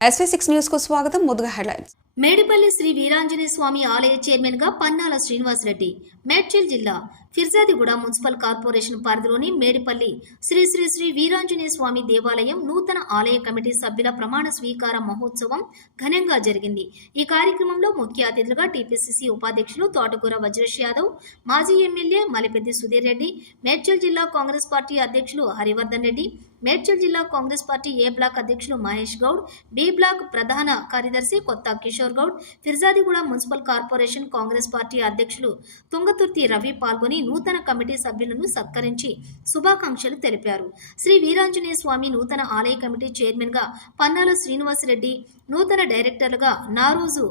SV6 news కు స్వాగతం. ముందుగా హెడ్లైన్స్. మేడిపల్లి శ్రీ వీరాంజనేయ స్వామి ఆలయ చైర్మన్ గా పన్నాల శ్రీనివాస్ రెడ్డి. మేడ్చల్ జిల్లా ఫిర్జాదిగూడ మున్సిపల్ కార్పొరేషన్ పరిధిలోని మేడిపల్లి శ్రీ శ్రీ శ్రీ వీరాంజనేయ స్వామి దేవాలయం నూతన ఆలయ కమిటీ సభ్యుల ప్రమాణ స్వీకార మహోత్సవం ఘనంగా జరిగింది. ఈ కార్యక్రమంలో ముఖ్య అతిథులుగా టీపీసీసీ ఉపాధ్యక్షులు తోటకూర వజ్రేష్ యాదవ్, మాజీ ఎమ్మెల్యే మలిపెద్ది సుధీర్ రెడ్డి, మేడ్చల్ జిల్లా కాంగ్రెస్ పార్టీ అధ్యక్షులు హరివర్ధన్ రెడ్డి, మేడ్చల్ జిల్లా కాంగ్రెస్ పార్టీ ఏ బ్లాక్ అధ్యక్షులు మహేష్ గౌడ్, బి బ్లాక్ ప్రధాన కార్యదర్శి కొత్త Kishore Goud, Peerzadiguda municipal corporation Congress party అధ్యక్షులు తుంగతుర్తి రవి పాల్గొని నూతన కమిటీ సభ్యులను సత్కరించి శుభాకాంక్షలు తెలిపారు. శ్రీ వీరాంజనేయ స్వామి నూతన ఆలయ కమిటీ చైర్మన్ గా పన్నాల శ్రీనివాస్ రెడ్డి, నూతన డైరెక్టర్లుగా నారోజు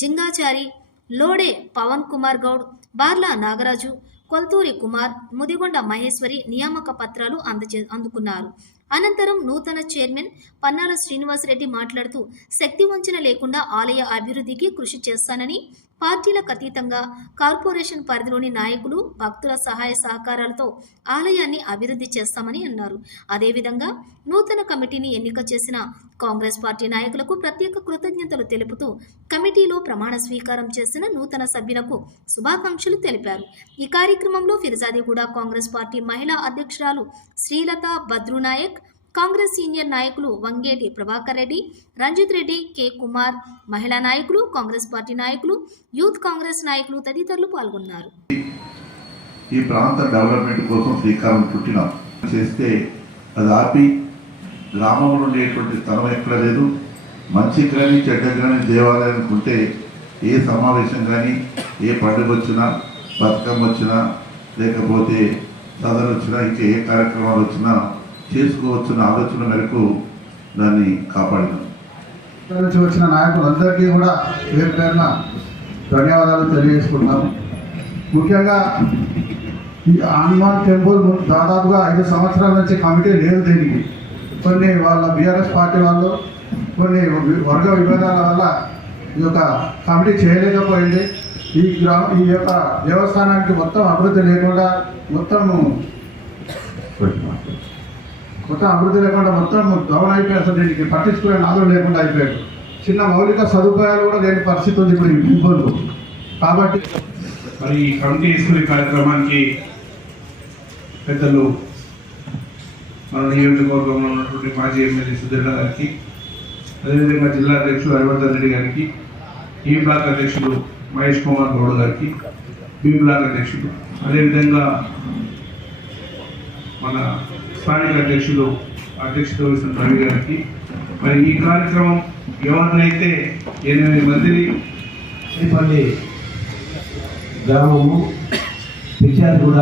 జింగాచారి, లోడే పవన్ కుమార్ గౌడ్, బార్లా నాగరాజు, కొల్తూరి కుమార్, ముదిగొండ మహేశ్వరి నియామక పత్రాలు అందుకున్నారు. అనంతరం నూతన చైర్మన్ పన్నాల శ్రీనివాస్ రెడ్డి మాట్లాడుతూ శక్తి వంచన లేకుండా ఆలయ అభివృద్ధికి కృషి చేస్తానని, పార్టీలకు అతీతంగా కార్పొరేషన్ పరిధిలోని నాయకులు భక్తుల సహాయ సహకారాలతో ఆలయాన్ని అభివృద్ధి చేస్తామని అన్నారు. అదేవిధంగా నూతన కమిటీని ఎన్నిక చేసిన కాంగ్రెస్ పార్టీ నాయకులకు ప్రత్యేక కృతజ్ఞతలు తెలుపుతూ కమిటీలో ప్రమాణ స్వీకారం చేసిన నూతన సభ్యులకు శుభాకాంక్షలు తెలిపారు. ఈ కార్యక్రమంలో ఫిర్జాదిగూడ కాంగ్రెస్ పార్టీ మహిళా అధ్యక్షురాలు శ్రీలత భద్రునాయక్, కాంగ్రెస్ సీనియర్ నాయకులు వంగేటి ప్రభాకర్ రెడ్డి, రంజిత్ రెడ్డి, కె కుమార్, మహిళా నాయకులు, కాంగ్రెస్ పార్టీ నాయకులు, యూత్ కాంగ్రెస్ నాయకులు తదితరులు పాల్గొన్నారు. ఈ ప్రాంత డెవలప్మెంట్ కోసం శ్రీకారం చుట్టినాం చేస్తే అది ఆపి గ్రామంలో ఉండేటువంటి స్థలం ఎక్కడ లేదు. మంచి కానీ చెడ్డ కానీ దేవాలయానికి ఉంటే ఏ సమావేశం కానీ, ఏ పండుగ వచ్చినా, బతుకమ్మ వచ్చినా, లేకపోతే సదరు వచ్చినా, ఇంకా ఏ కార్యక్రమాలు వచ్చినా చేసుకోవచ్చున్న ఆలోచన మేరకు దాన్ని కాపాడినాం. నుంచి వచ్చిన నాయకులందరికీ కూడా పేరు పేరున ధన్యవాదాలు తెలియజేసుకుంటున్నాము. ముఖ్యంగా ఈ హనుమాన్ టెంపుల్ దాదాపుగా 5 సంవత్సరాల నుంచి కమిటీ లేదు. దీనికి కొన్ని వాళ్ళ బీఆర్ఎస్ పార్టీ వాళ్ళు కొన్ని వర్గ విభేదాల వల్ల ఈ యొక్క కమిటీ చేయలేకపోయింది. ఈ యొక్క దేవస్థానానికి మొత్తం అభివృద్ధి లేకుండా మొత్తం అభివృద్ధి లేకుండా మొత్తం డౌన్ అయిపోయి అసలు దీనికి పట్టించుకునే నాదులు లేకుండా అయిపోయాడు. చిన్న మౌలిక సదుపాయాలు కూడా లేని పరిస్థితి ఉంది ఇప్పుడు ఈ టెంపుల్. కాబట్టి మరి ఈ కమిటీ తీసుకునే కార్యక్రమానికి పెద్దలు మన నియోజకవర్గంలో ఉన్నటువంటి మాజీ ఎమ్మెల్యే సుధీర్ గారికి, అదేవిధంగా జిల్లా అధ్యక్షులు హరివర్ధన్ రెడ్డి గారికి, ఈ బ్లాక్ అధ్యక్షులు మహేష్ కుమార్ గౌడ్ గారికి, బి బ్లాక్ అధ్యక్షులు, అదేవిధంగా మన స్థానిక అధ్యక్షులు అధ్యక్షత వహిస్తున్న రవి గారికి, మరి ఈ కార్యక్రమం ఎవరినైతే 8 మందిని శ్రీపల్లి గ్రామము ఫిర్జాదిగూడ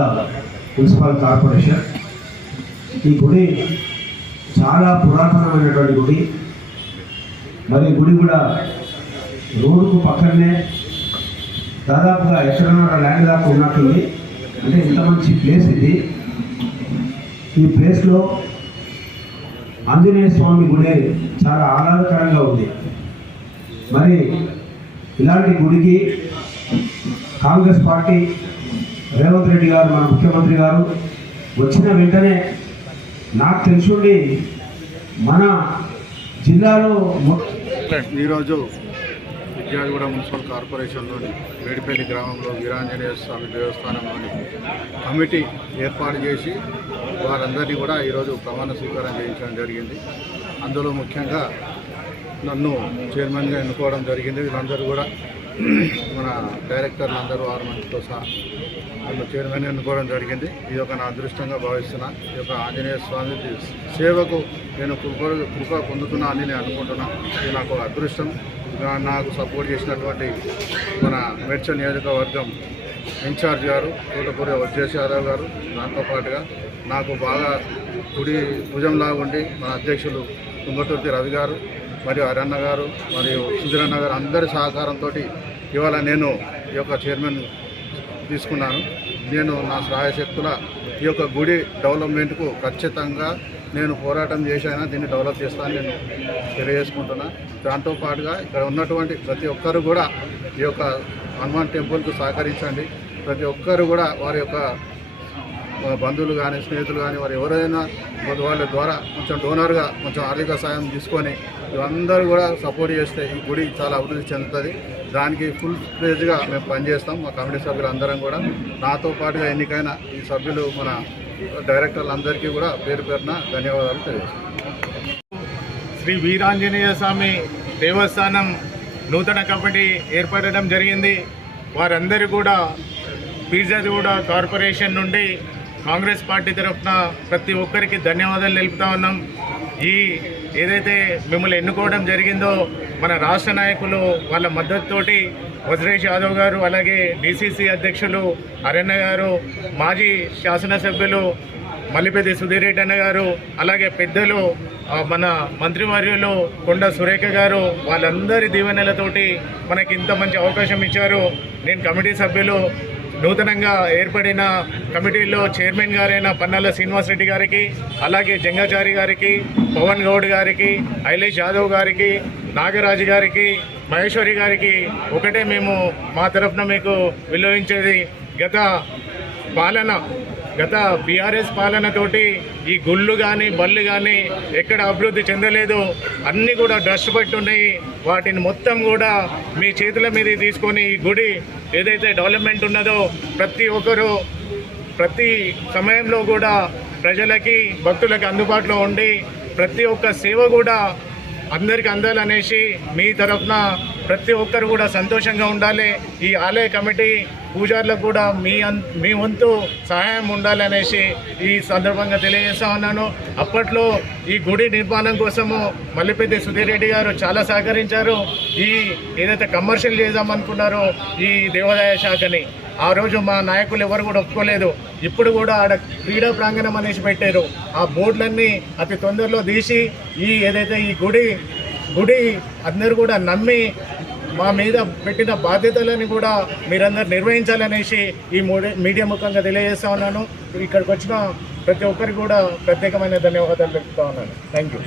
మున్సిపల్ కార్పొరేషన్. ఈ గుడి చాలా పురాతనమైనటువంటి గుడి. మరి గుడి కూడా రోడ్డుకు పక్కనే దాదాపుగా ఎక్కడన్నా ల్యాండ్ దాకా ఉన్నట్టుంది. అంటే ఇంత మంచి ప్లేస్ ఇది. ఈ ప్లేస్లో ఆంజనేయ స్వామి గుడి చాలా ఆహ్లాదకరంగా ఉంది. మరి ఇలాంటి గుడికి కాంగ్రెస్ పార్టీ రేవంత్ రెడ్డి గారు, మన ముఖ్యమంత్రి గారు వచ్చిన వెంటనే నాకు తెలుసుండి మన జిల్లాలో ఈరోజు ఫిర్జాదిగూడ మున్సిపల్ కార్పొరేషన్లోని మేడిపల్లి గ్రామంలో వీరాంజనేయ స్వామి దేవస్థానంలోని కమిటీ ఏర్పాటు చేసి వారందరినీ కూడా ఈరోజు ప్రమాణ స్వీకారం చేయించడం జరిగింది. అందులో ముఖ్యంగా నన్ను చైర్మన్గా ఎన్నుకోవడం జరిగింది. వీళ్ళందరూ కూడా మన డైరెక్టర్లు అందరూ 6 మందితో సహా నన్ను చైర్మన్ ఎన్నుకోవడం జరిగింది. ఇది ఒక నా అదృష్టంగా భావిస్తున్నా. ఈ యొక్క ఆంజనేయ స్వామి సేవకు నేను కృప పొందుతున్నా అని నేను అనుకుంటున్నా. ఇది నాకు అదృష్టం. నాకు సపోర్ట్ చేసినటువంటి మన మేడ్చల్ నియోజకవర్గం ఇన్ఛార్జ్ గారు తోటకూర వజ్రేష్ యాదవ్ గారు, దాంతోపాటుగా నాకు బాగా కుడి భుజంలాగా ఉండి మన అధ్యక్షులు తుంగతుర్తి రవి గారు మరియు హరన్న గారు మరియు సుధీరన్న గారు అందరి సహకారంతో ఇవాళ నేను ఈ యొక్క చైర్మన్ తీసుకున్నాను. నేను నా సహాయశక్తుల ఈ యొక్క గుడి డెవలప్మెంట్కు ఖచ్చితంగా నేను పోరాటం చేశాను. దీన్ని డెవలప్ చేస్తానని నేను తెలియజేసుకుంటున్నా. దాంతోపాటుగా ఇక్కడ ఉన్నటువంటి ప్రతి ఒక్కరు కూడా ఈ యొక్క హనుమాన్ టెంపుల్కు సహకరించండి. ప్రతి ఒక్కరు కూడా వారి యొక్క బంధువులు కానీ స్నేహితులు కానీ వారు ఎవరైనా వాళ్ళ ద్వారా కొంచెం డోనర్గా కొంచెం ఆర్థిక సాయం తీసుకొని అందరూ కూడా సపోర్ట్ చేస్తే ఈ గుడి చాలా అభివృద్ధి చెందుతుంది. దానికి ఫుల్ ఫ్లెడ్జ్గా మేము పనిచేస్తాం. మా కమిటీ సభ్యులు అందరం కూడా, నాతో పాటుగా ఎన్నికైన ఈ సభ్యులు మన డైరెక్టర్లందరికీ కూడా పేరు పేరున ధన్యవాదాలు తెలియజేస్తాం. శ్రీ వీరాంజనేయ స్వామి దేవస్థానం నూతన కమిటీ ఏర్పడడం జరిగింది. వారందరూ కూడా ఫిర్జాదిగూడ కార్పొరేషన్ నుండి కాంగ్రెస్ పార్టీ తరఫున ప్రతి ఒక్కరికి ధన్యవాదాలు తెలుపుతా ఉన్నాం. ఈ ఏదైతే మిమ్మల్ని ఎన్నుకోవడం జరిగిందో మన రాష్ట్ర నాయకులు వాళ్ళ మద్దతుతోటి వజ్రేష్ యాదవ్ గారు, అలాగే డిసిసి అధ్యక్షులు అరణ్య గారు, మాజీ శాసనసభ్యులు మల్లిపెద్ది సుధీర్ రెడ్డి అన్న గారు, అలాగే పెద్దలు మన మంత్రివర్యులు కొండ సురేఖ గారు, వాళ్ళందరి దీవెనలతోటి మనకి ఇంత మంచి అవకాశం ఇచ్చారు. నేను కమిటీ సభ్యులు నూతనంగా ఏర్పడిన కమిటీలో చైర్మన్ గారైన పన్నాల శ్రీనివాసరెడ్డి గారికి, అలాగే జంగాచారి గారికి, పవన్ గౌడ్ గారికి, ఐలేష్ యాదవ్ గారికి, నాగరాజు గారికి, మహేశ్వరి గారికి ఒకటే మేము మా తరఫున మీకు విలువించేది, గత బీఆర్ఎస్ పాలనతోటి ఈ గుళ్ళు కానీ బళ్ళు కానీ ఎక్కడ అభివృద్ధి చెందలేదు. అన్నీ కూడా డస్ట్ పట్టి ఉన్నాయి. వాటిని మొత్తం కూడా మీ చేతుల మీద తీసుకొని ఈ గుడి ఏదైతే డెవలప్మెంట్ ఉన్నదో ప్రతి ఒక్కరూ ప్రతి సమయంలో కూడా ప్రజలకి భక్తులకి అందుబాటులో ఉండి ప్రతి ఒక్క సేవ కూడా అందరికి అందాలనేసి మీ తరఫున ప్రతి ఒక్కరు కూడా సంతోషంగా ఉండాలి. ఈ ఆలయ కమిటీ పూజారులకు కూడా మీ వంతు సహాయం ఉండాలనేసి ఈ సందర్భంగా తెలియజేస్తా ఉన్నాను. అప్పట్లో ఈ గుడి నిర్మాణం కోసము మల్లిపెద్ది సుధీర్ రెడ్డి గారు చాలా సహకరించారు. ఈ ఏదైతే కమర్షియల్ చేద్దామనుకున్నారో ఈ దేవాదాయ శాఖని ఆ రోజు మా నాయకులు ఎవరు కూడా ఒప్పుకోలేదు. ఇప్పుడు కూడా ఆడ క్రీడా ప్రాంగణం అనేసి పెట్టారు. ఆ బోర్డులన్నీ అతి తొందరలో తీసి ఏదైతే ఈ గుడి అందరూ కూడా నమ్మి మా మీద పెట్టిన బాధ్యతలని కూడా మీరందరూ నిర్వహించాలనేసి ఈ మీడియా ముఖంగా తెలియజేస్తా ఉన్నాను. ఇక్కడికి వచ్చిన ప్రతి ఒక్కరికి కూడా ప్రత్యేకమైన ధన్యవాదాలు తెలుపుతా ఉన్నాను. Thank you.